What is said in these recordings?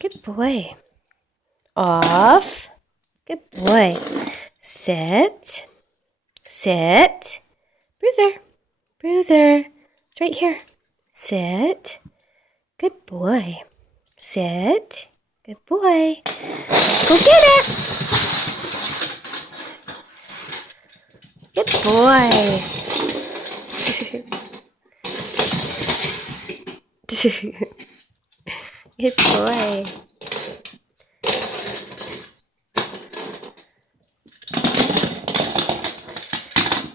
Good boy. Off. Good boy. Sit. Sit. Bruzer. Bruzer. It's right here. Sit. Good boy. Sit. Good boy. Go get it. Good boy. Good boy.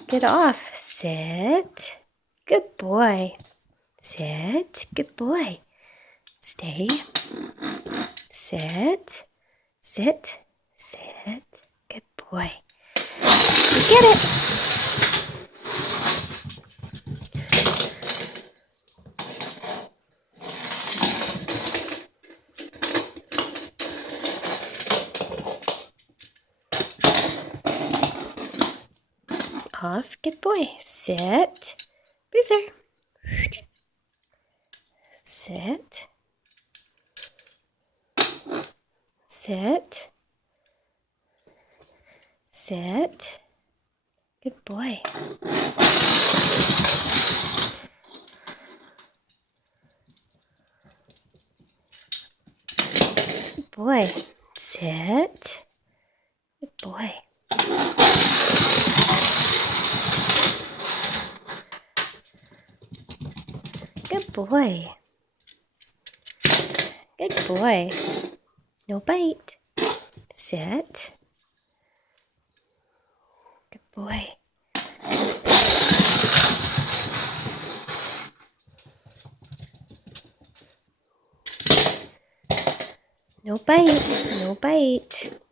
Get off. Sit. Good boy. Sit. Good boy. Stay. Sit. Sit. Sit. Good boy. Get it. Off. Good boy. Sit. Bruzer. Sit. Sit. Sit. Good boy. Good boy. Sit. Good boy. Good boy. Good boy. No bite. Sit. Good boy. No bite. No bite.